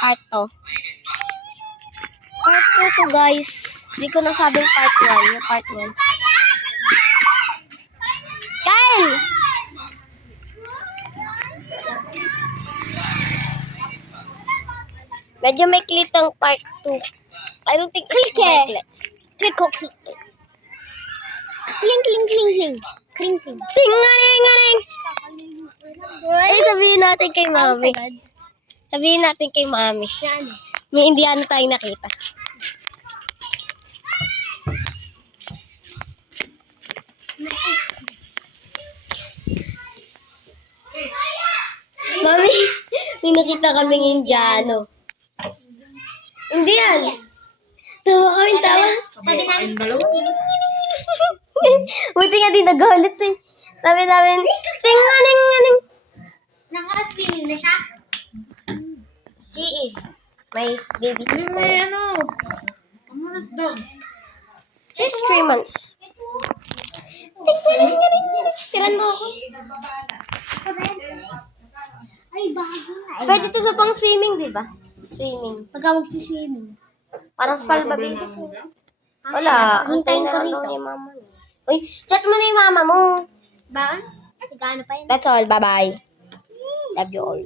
Part 2. Part 2 to guys. Hindi ko nasabing part 1. Yung part 1. Kyle! Medyo may click ang part 2. I don't think click eh. Click ko, click. Kling, kling, kling, kling. Kling, kling. Tingaling! Ay, sabihin natin kay Mami. Sabihin natin kay Mami. May Indiano tayong nakita. Mami, may nakita kaming Indiano. Indian! Tawa kami, tawa. Sabi namin, buti nga din nagalit eh. Sabi namin, tingaling. Naka-swimming na siya? She is my baby sister. May ano? Amanas daw. She's 3 months. Tiran mo ako. Ay, bago na. Pwede to sa pang swimming, di ba? Swimming. Pagka magsiswimming. Parang spa ba baby to? Wala. Hintayin na lang daw ni mama. Uy, chat mo na yung mama mo. Ba? Gano pa yun? That's all. Bye-bye. Love you all.